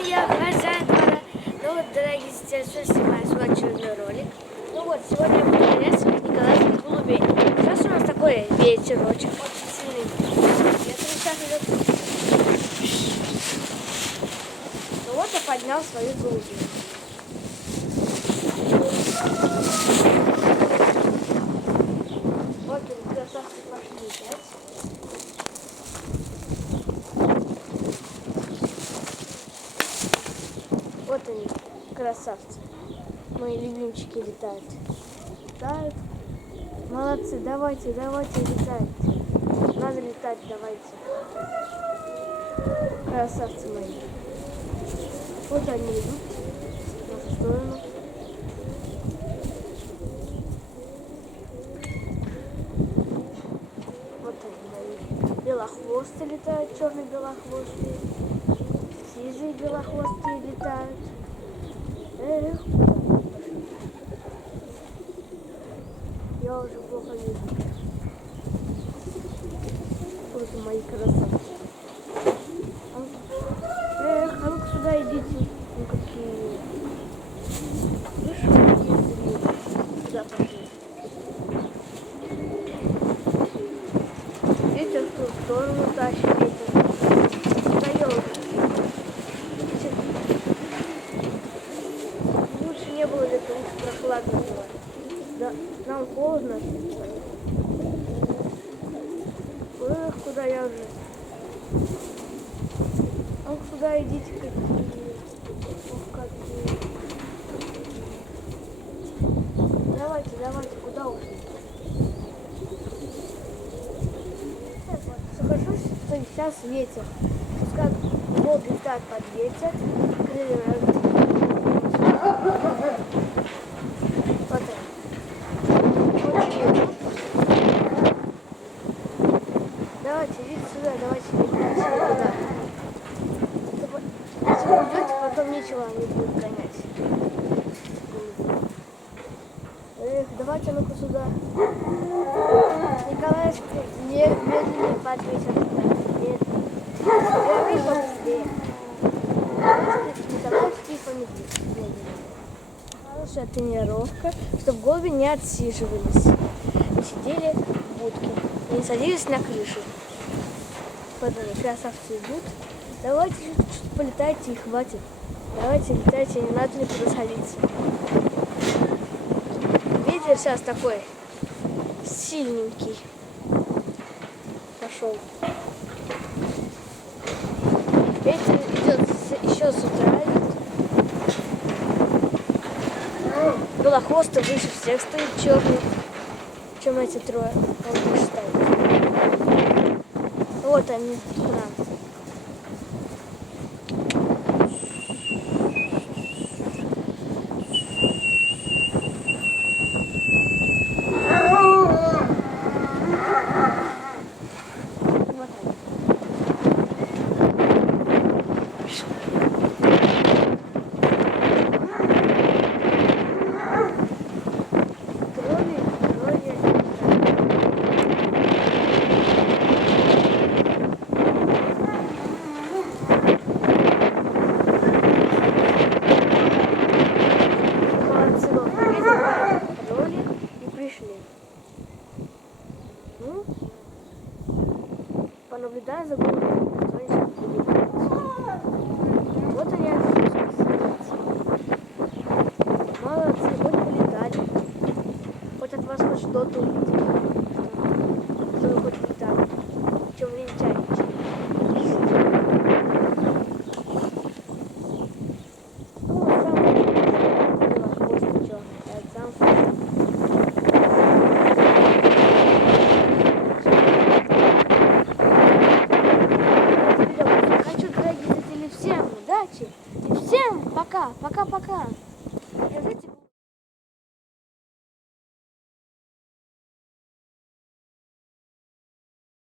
вами я, хозяин двора. Ну вот, дорогие зрители, снимаю свой очередной ролик. Ну вот, сегодня я буду гонять своих николаевских голубей. Сейчас у нас такой вечерочек, очень сильный ветер сейчас идет. Ну вот я поднял своих голубей. Вот они, красавцы, пошли летать. Вот они, красавцы. Мои любимчики летают. Летают. Молодцы, давайте, летайте. Надо летать, давайте. Красавцы мои. Вот они идут в нашу сторону. Вот они мои. Белохвосты летают, черные белохвосты. Сизые белохвостые летают. Эх, я уже плохо вижу. Вот мои красавцы. Эх, а ну-ка сюда идите. Ну какие. Видишь, сюда пошли. Ветер в ту сторону тащит ветер. Встаёт. Лучше не было лето, лучше прохладно было. Да, нам холодно. Эх, куда я уже? А куда идите, какие? Ох, какие. Давайте, куда ушли? Соглашусь, что сейчас ветер. Пускай голубь летает под ветер, крылья вот давайте, идите сюда, давайте сюда. Если вы уйдете, потом ничего не будет гонять. Эх, давайте ну-ка сюда. Николаевск медленнее под ветер. Нет. Говори побыстрее. Николаевский помедленнее. Хорошая тренировка, чтобы голуби не отсиживались. Сидели в будке и не садились на крышу. Вот они, красавцы, идут. Давайте чуть-чуть полетайте и хватит. Давайте летайте, не надо никуда садиться. Ветер сейчас такой сильненький. Пошел. Ветер идет еще с утра. Белохвостый выше всех стоит, черный, чем эти трое. Он выше стоит. Вот они, да. Понаблюдай за голубями, которые сейчас будут. Вот они отсюда. Молодцы, хоть полетали. Хоть от вас хоть что-то увидели. Что вы хоть летали. Чем лентяйничали. Ну, самый хвост черный. Сам. Всем пока.